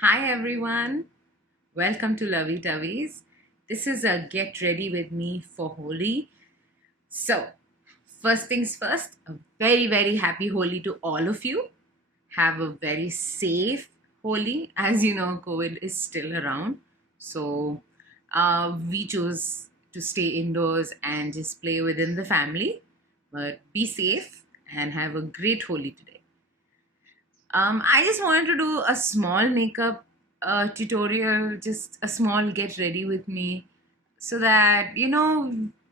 Hi everyone, welcome to Lovey Tovies. This is a get ready with me for Holi. So, first things first, a very happy Holi to all of you. Have a very safe Holi. As you know, COVID is still around. So, we chose to stay indoors and just play within the family. But be safe and have a great Holi today. I just wanted to do a small makeup tutorial, just a small get ready with me, so that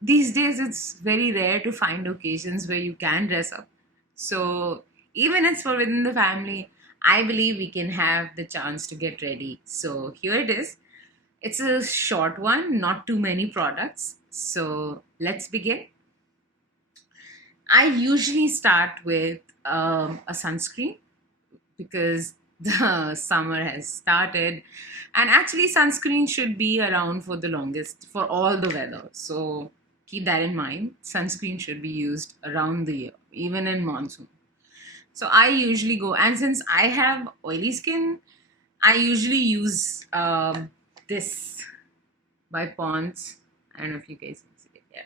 these days it's very rare to find occasions where you can dress up. So even it's for within the family, I believe we can have the chance to get ready. So here it is. It's a short one, not too many products. So let's begin. I usually start with a sunscreen because the summer has started, and actually sunscreen should be around for the longest for all the weather, so keep that in mind. Sunscreen should be used around the year, even in monsoon. So I usually go, and since I have oily skin, I usually use this by Pond's. I don't know if you guys can see it. Yeah,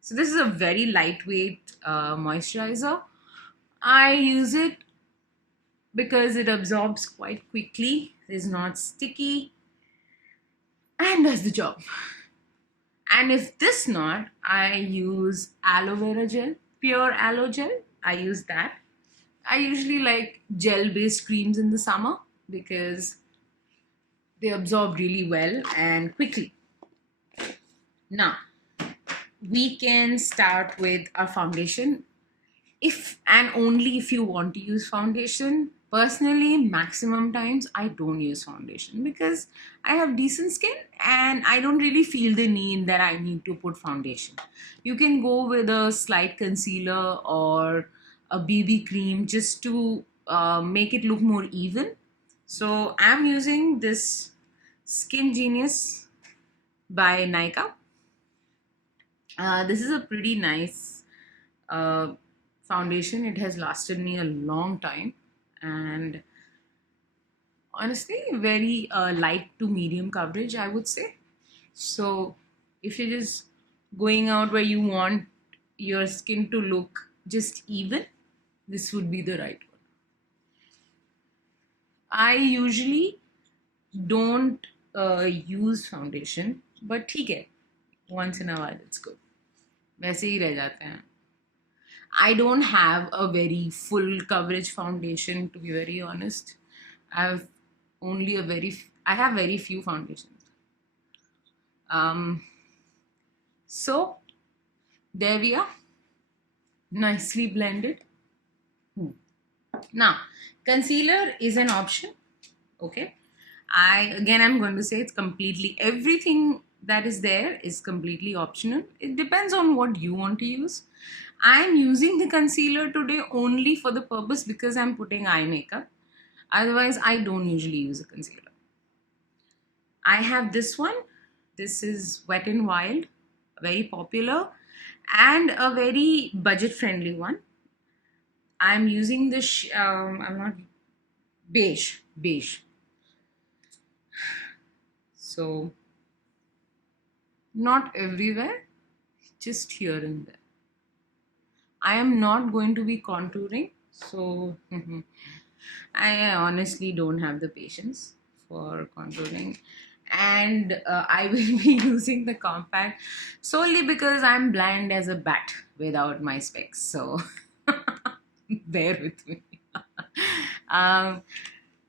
so this is a very lightweight moisturizer. I use it because it absorbs quite quickly, is not sticky, and does the job. And if this not, I use aloe vera gel, pure aloe gel. I use that. I usually like gel based creams in the summer because they absorb really well and quickly. Now, we can start with our foundation, if and only if you want to use foundation. Personally, maximum times I don't use foundation because I have decent skin and I don't really feel the need that I need to put foundation. You can go with a slight concealer or a BB cream just to make it look more even. So I'm using this Skin Genius by Nykaa. This is a pretty nice uh, foundation. It has lasted me a long time, and honestly very light to medium coverage, I would say. So if you're just going out where you want your skin to look just even, this would be the right one. I usually don't use foundation, but ठीक है, once in a while it's good. वैसे ही रह जाते हैं. I don't have a very full coverage foundation, to be very honest. I have only a I have very few foundations. Um, so there we are, nicely blended. Now, concealer is an option. Okay, I'm going to say it's completely everything that is there is completely optional. It depends on what you want to use. I'm using the concealer today only for the purpose because I'm putting eye makeup. Otherwise, I don't usually use a concealer. I have this one. This is Wet n Wild, very popular and a very budget friendly one. I'm using this. I'm not beige. So not everywhere, just here and there. I am not going to be contouring, so I honestly don't have the patience for contouring. And I will be using the compact solely because I'm blind as a bat without my specs. So bear with me. um,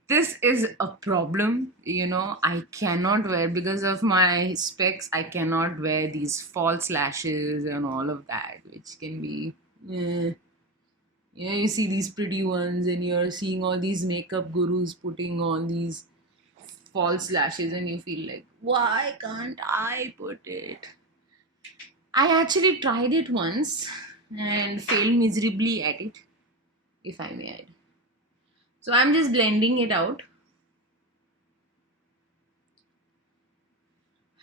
this is a problem. I cannot wear, because of my specs, I cannot wear these false lashes and all of that, which can be. You see these pretty ones, and you're seeing all these makeup gurus putting on these false lashes, and you feel like, why can't I put it? I actually tried it once and failed miserably at it, if I may add. So I'm just blending it out.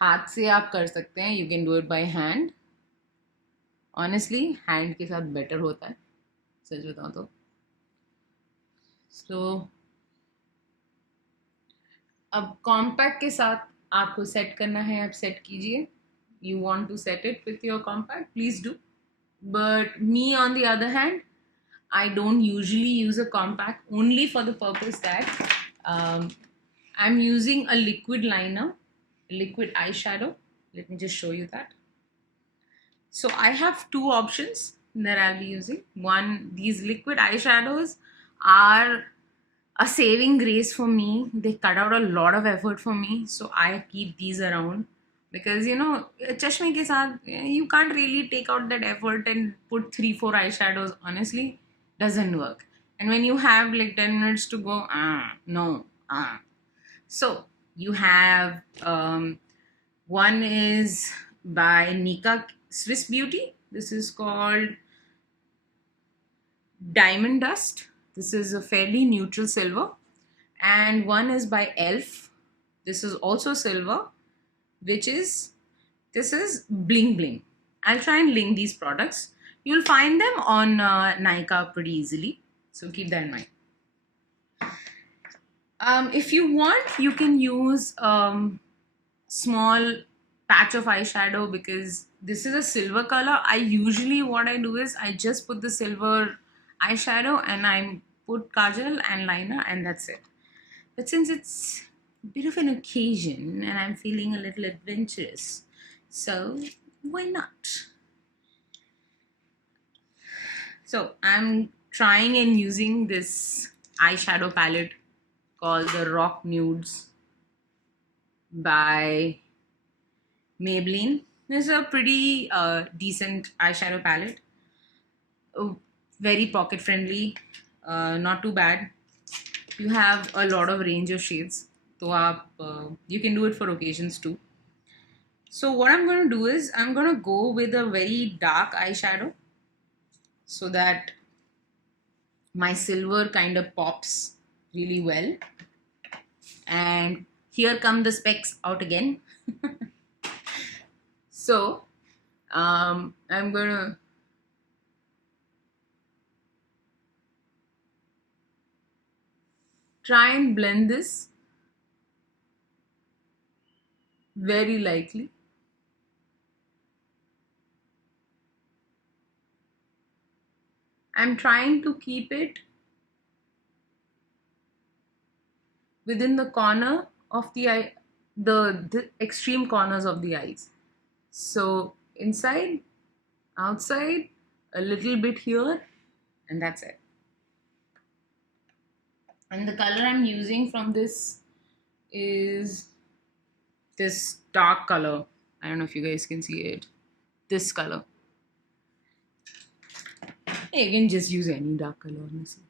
हाथ से आप कर सकते हैं, you can do it by hand. Honestly, hand के साथ better होता है, सच बताऊं तो. So अब कॉम्पैक्ट के साथ आपको सेट करना है, आप सेट कीजिए. You want to set it with your compact, please do. But me, on the other hand, I don't usually use a compact, only for the purpose that um, I'm using a liquid liner, liquid eyeshadow. Let me just show you that. So I have two options that I'll be using. One, these liquid eyeshadows are a saving grace for me. They cut out a lot of effort for me, so I keep these around because chashme ke saath you can't really take out that effort and put 3 4 eyeshadows. Honestly, doesn't work. And when you have like 10 minutes to go, no, so you have one is by Nika Swiss Beauty. This is called Diamond Dust. This is a fairly neutral silver. And one is by Elf. This is also silver, this is Bling Bling. I'll try and link these products. You'll find them on Nykaa pretty easily. So keep that in mind. If you want, you can use small patch of eyeshadow because this is a silver color. What I do is I just put the silver eyeshadow and I put kajal and liner and that's it. But since it's a bit of an occasion and I'm feeling a little adventurous, so why not? So I'm trying and using this eyeshadow palette called the Rock Nudes by Maybelline. It's a pretty decent eyeshadow palette. Very pocket friendly, not too bad. You have a lot of range of shades, so you can do it for occasions too. So what I'm going to do is I'm going to go with a very dark eyeshadow so that my silver kind of pops really well. And here come the specs out again. So I'm going to try and blend this very lightly. I'm trying to keep it within the corner of the eye, the extreme corners of the eyes. So inside, outside, a little bit here, and that's it. And the color I'm using from this is this dark color. I don't know if you guys can see it. This color. You can just use any dark color, honestly.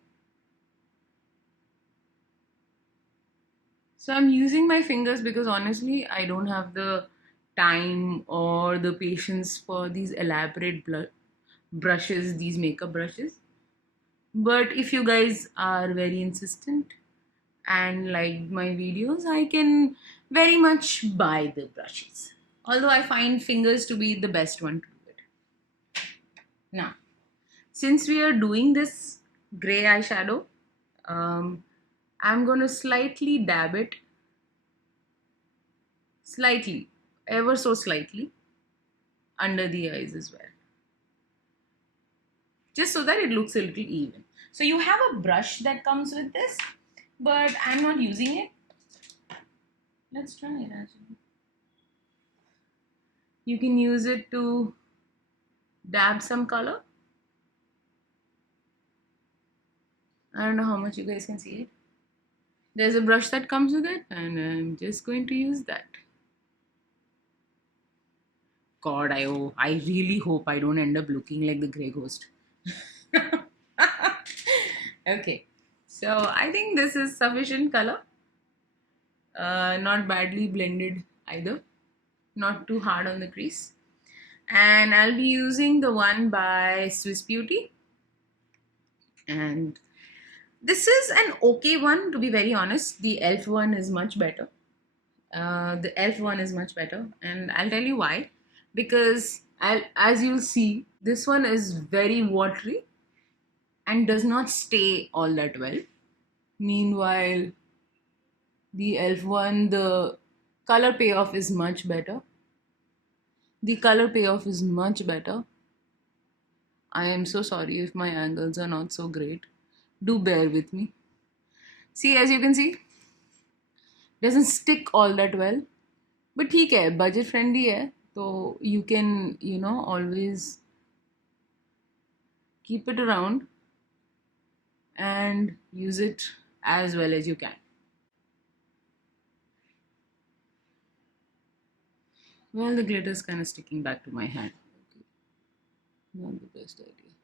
So I'm using my fingers because honestly, I don't have the time or the patience for these elaborate brushes, these makeup brushes. But if you guys are very insistent and like my videos, I can very much buy the brushes. Although I find fingers to be the best one to do it. Now, since we are doing this gray eyeshadow, I'm going to slightly dab it. Slightly, ever so slightly, under the eyes as well. Just so that it looks a little even. So you have a brush that comes with this, but I'm not using it. Let's try it actually. You can use it to dab some color. I don't know how much you guys can see it. There's a brush that comes with it, and I'm just going to use that. God, I really hope I don't end up looking like the Grey Ghost. Okay, so I think this is sufficient color. Not badly blended either. Not too hard on the crease. And I'll be using the one by Swiss Beauty. And this is an okay one, to be very honest. The Elf one is much better. And I'll tell you why. Because as you'll see, this one is very watery and does not stay all that well. Meanwhile, The elf one, the color payoff is much better. The color payoff is much better. I am so sorry if my angles are not so great. Do bear with me. See, as you can see, doesn't stick all that well. But ठीक है, budget friendly है. So you can, always keep it around and use it as well as you can. Well, the glitter is kind of sticking back to my hand. Okay. Not the best idea.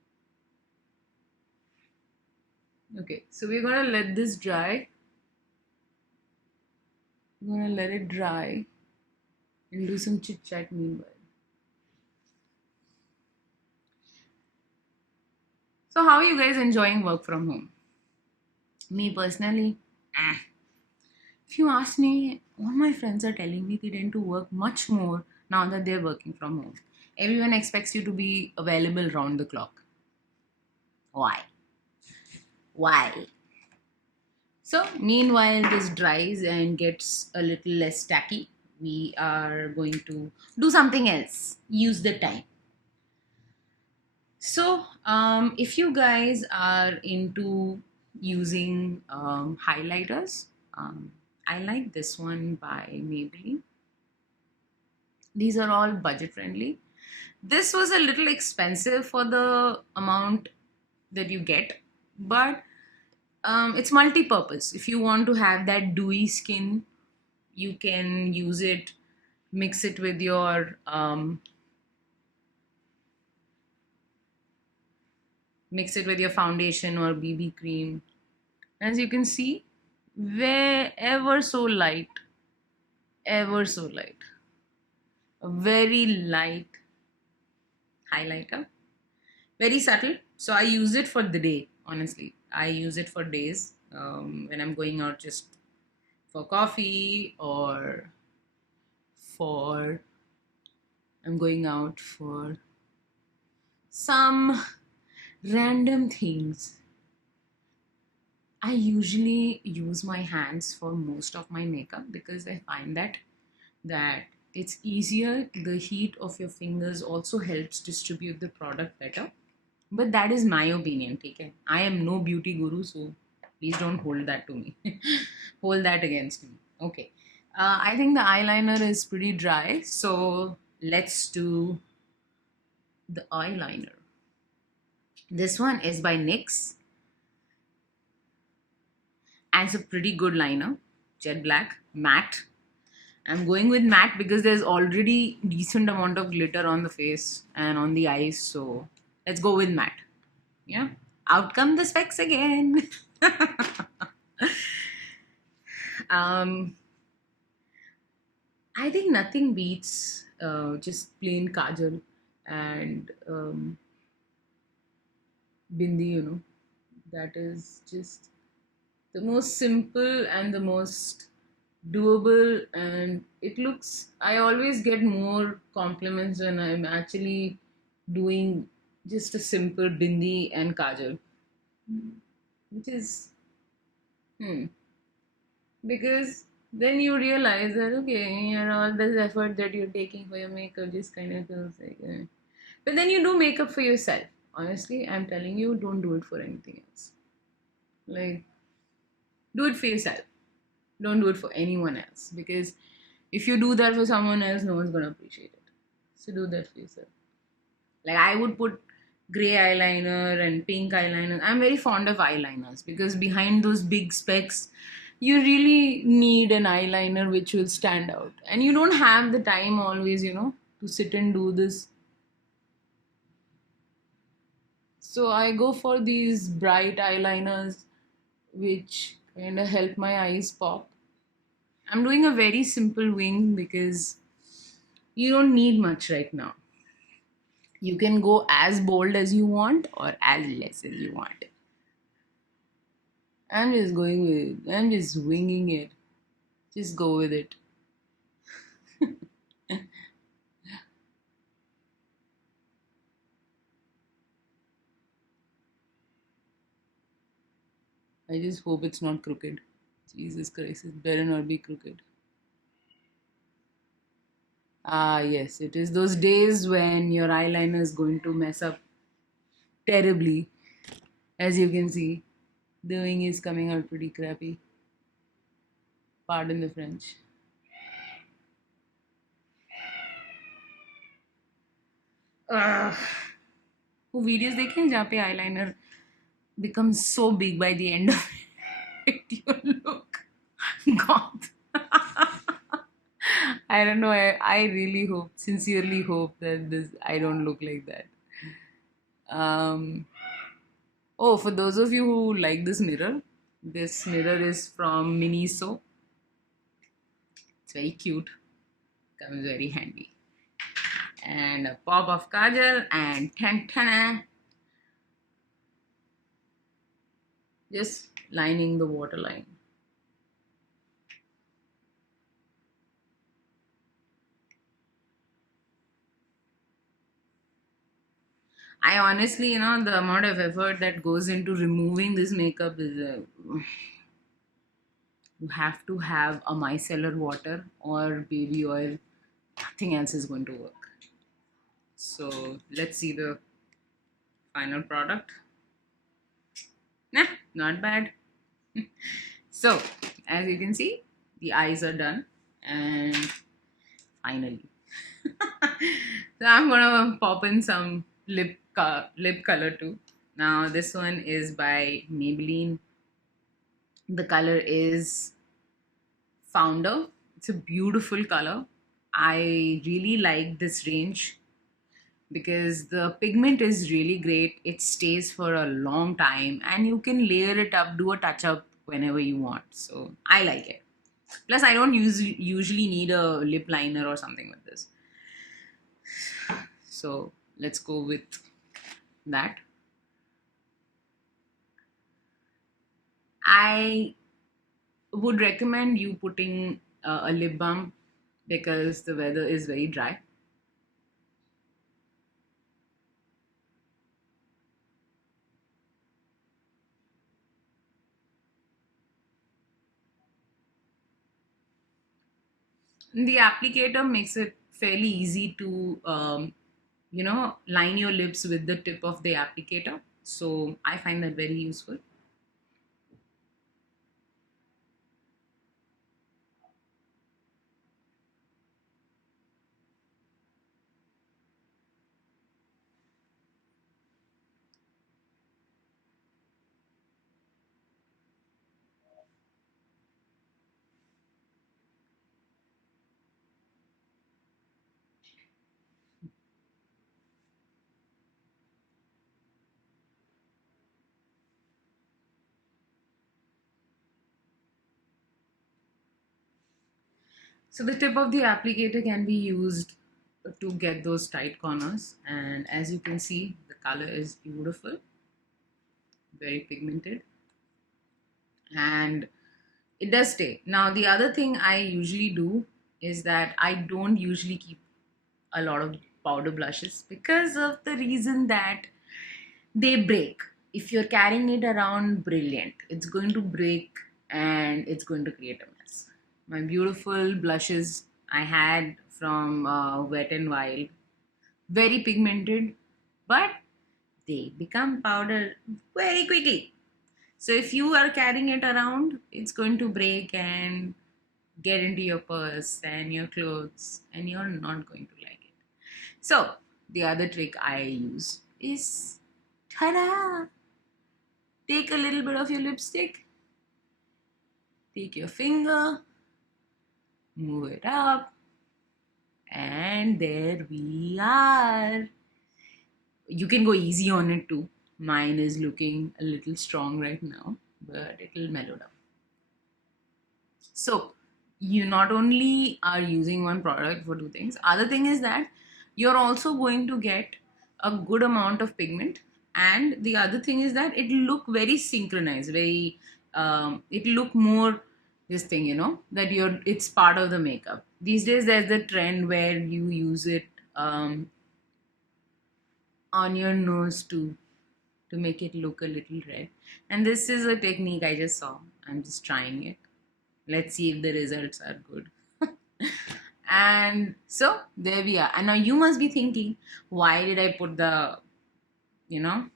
Okay, so we're gonna let this dry. We're gonna let it dry and do some chit chat meanwhile. So, how are you guys enjoying work from home? Me personally, if you ask me, all my friends are telling me they tend to work much more now that they're working from home. Everyone expects you to be available round the clock. Why? Why? So, meanwhile, this dries and gets a little less tacky. We are going to do something else. Use the time. So, if you guys are into using highlighters, I like this one by Maybelline. These are all budget friendly. This was a little expensive for the amount that you get, but it's multi-purpose. If you want to have that dewy skin, you can use it, mix it with your foundation or BB cream. As you can see, ever so light, ever so light, a very light highlighter, very subtle. So I use it for the day. Honestly, I use it for days when I'm going out just for coffee, or for I'm going out for some random things. I usually use my hands for most of my makeup because I find that it's easier. The heat of your fingers also helps distribute the product better. But that is my opinion. Okay? I am no beauty guru, so please don't hold that to me. Hold that against me. Okay. I think the eyeliner is pretty dry, so let's do the eyeliner. This one is by NYX, and it's a pretty good liner. Jet black, matte. I'm going with matte because there's already decent amount of glitter on the face and on the eyes, so let's go with matte. Yeah, out come the specs again. um, I think nothing beats just plain kajal and bindi. That is just the most simple and the most doable, and it looks, I always get more compliments when I'm actually doing just a simple bindi and kajal, which is because then you realize that okay, all this effort that you're taking for your makeup just kind of feels like but then you do makeup for yourself. Honestly, I'm telling you, don't do it for anything else. Like, do it for yourself. Don't do it for anyone else, because if you do that for someone else, no one's gonna appreciate it. So do that for yourself. Like, I would put gray eyeliner and pink eyeliner. I'm very fond of eyeliners because behind those big specs, you really need an eyeliner which will stand out. And you don't have the time always, to sit and do this. So I go for these bright eyeliners which kind of help my eyes pop. I'm doing a very simple wing because you don't need much right now. You can go as bold as you want or as less as you want. I'm just winging it. Just go with it. I just hope it's not crooked. Jesus Christ, it better not be crooked. Ah, yes, it is those days when your eyeliner is going to mess up terribly. As you can see, the wing is coming out pretty crappy. Pardon the French. Ah, वो videos देखे हैं जहाँ पे eyeliner becomes so big by the end of it, you look goth. I don't know. I really hope, sincerely hope that this I don't look like that. Um, oh, for those of you who like this mirror is from Miniso. It's very cute. Comes very handy. And a pop of kajal and tan, just lining the waterline. I honestly, the amount of effort that goes into removing this makeup is you have to have a micellar water or baby oil. Nothing else is going to work. So let's see the final product. Nah, not bad. So as you can see, the eyes are done, and finally, so I'm gonna pop in some lip color too. Now this one is by Maybelline. The color is Founder. It's a beautiful color. I really like this range because the pigment is really great. It stays for a long time and you can layer it up, do a touch up whenever you want. So I like it. Plus, I don't usually need a lip liner or something with this. So let's go with that. I would recommend you putting a lip balm because the weather is very dry. The applicator makes it fairly easy to line your lips with the tip of the applicator, so I find that very useful. So the tip of the applicator can be used to get those tight corners, and as you can see, the color is beautiful, very pigmented, and it does stay. Now the other thing I usually do is that I don't usually keep a lot of powder blushes because of the reason that they break. If you're carrying it around, brilliant, it's going to break and it's going to create a mess. My beautiful blushes I had from Wet n Wild, very pigmented, but they become powder very quickly. So if you are carrying it around, it's going to break and get into your purse and your clothes, and you're not going to like it. So the other trick I use is, ta-da! Take a little bit of your lipstick, take your finger, move it up, and there we are. You can go easy on it too. Mine is looking a little strong right now, but it'll mellow down. So you not only are using one product for two things, other thing is that you're also going to get a good amount of pigment, and the other thing is that it look very synchronized, very it look more this thing, that it's part of the makeup. These days there's the trend where you use it on your nose too, to make it look a little red, and this is a technique I just saw. I'm just trying it. Let's see if the results are good. And so there we are. And now you must be thinking, why did I put you know,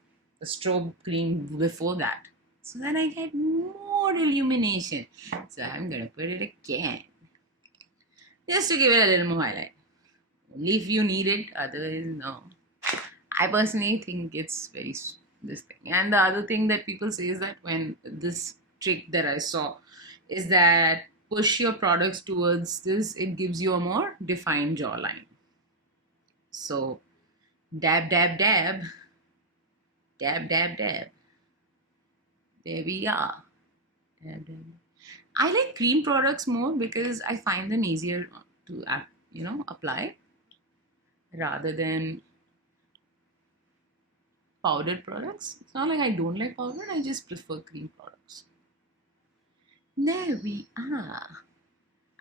the strobe cream before that? So that I get more illumination. So I'm gonna put it again. Just to give it a little more highlight. Only if you need it, otherwise no. I personally think it's this thing. And the other thing that people say is that when this trick that I saw is that push your products towards this, it gives you a more defined jawline. So dab, dab, dab, dab, dab, dab. There we are. Dab, dab. I like cream products more because I find them easier to apply rather than powdered products. It's not like I don't like powder, I just prefer cream products. There we are.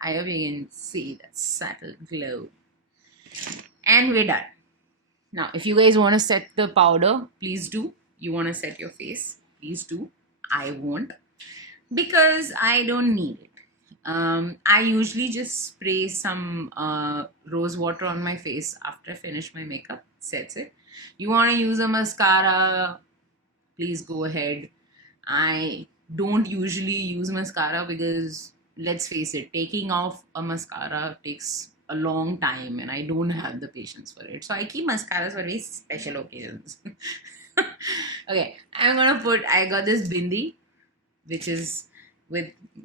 I hope you can see that subtle glow. And we're done. Now, if you guys want to set the powder, please do. You want to set your face, please do. I won't because I don't need it. I usually just spray some rose water on my face after I finish my makeup. Sets it. You want to use a mascara, please go ahead. I don't usually use mascara because let's face it, taking off a mascara takes a long time and I don't have the patience for it. So I keep mascaras for very special occasions. Okay, I got this bindi, which is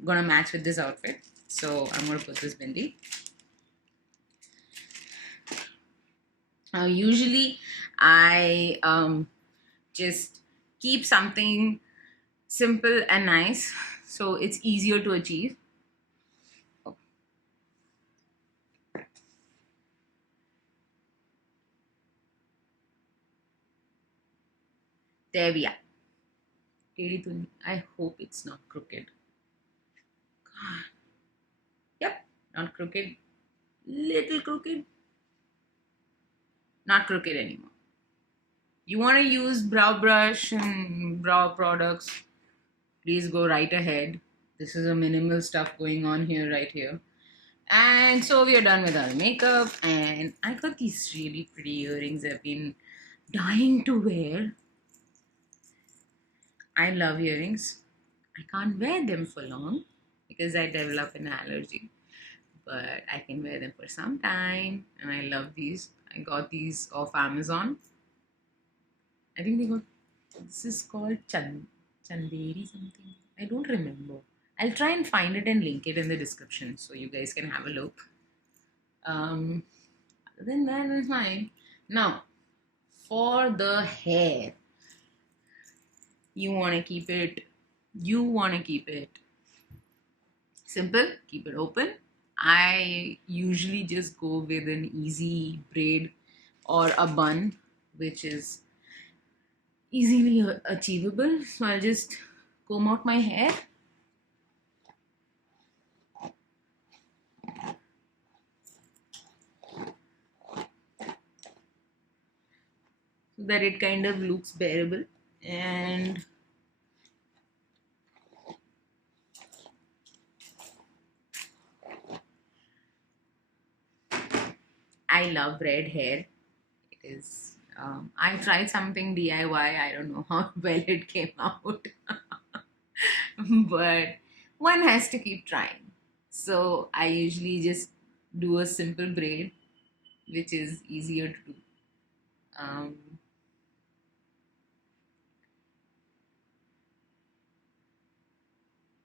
gonna match with this outfit. So I'm gonna put this bindi. Now usually I just keep something simple and nice so it's easier to achieve. There we are. I hope it's not crooked. Yep, not crooked. Little crooked. Not crooked anymore. You want to use brow brush and brow products, please go right ahead. This is a minimal stuff going on here, right here. And so we are done with our makeup. And I got these really pretty earrings I've been dying to wear. I love earrings. I can't wear them for long because I develop an allergy. But I can wear them for some time. And I love these. I got these off Amazon. I think this is called Chanderi something. I don't remember. I'll try and find it and link it in the description so you guys can have a look. Other than that, it's fine. Now, for the hair, you want to keep it simple, keep it open. I usually just go with an easy braid or a bun, which is easily achievable. So I'll just comb out my hair. So that it kind of looks bearable. And I love red hair. It is I tried something DIY. I don't know how well it came out. But one has to keep trying. So I usually just do a simple braid, which is easier to do.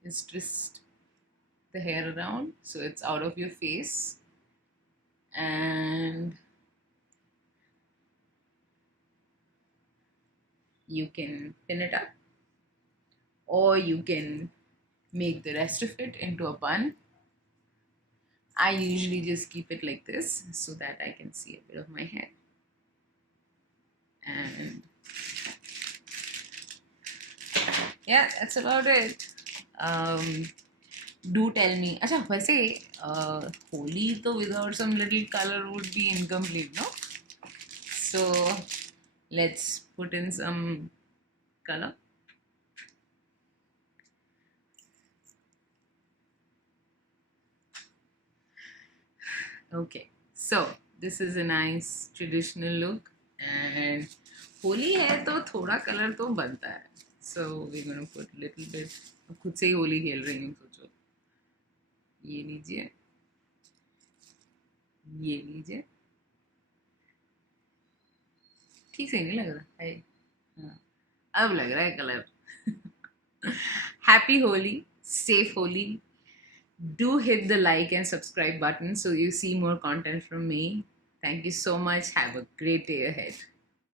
Just twist the hair around so it's out of your face, and you can pin it up, or you can make the rest of it into a bun. I usually just keep it like this so that I can see a bit of my hair. And yeah, that's about it. Do tell me. Acha, वैसे Holi तो without some little color would be incomplete, no? So let's put in some color. Okay, so this is a nice traditional look, and Holi है तो थोड़ा colour तो बनता है. So we're gonna put little bit. अब खुद से ही होली खेल रही हूँ, सोचो. ये लीजिए, ये लीजिए. ठीक से नहीं लग रहा है. हाँ, अब लग रहा है colour. Happy Holi, safe Holi. Do hit the like and subscribe button so you see more content from me. Thank you so much. Have a great day ahead.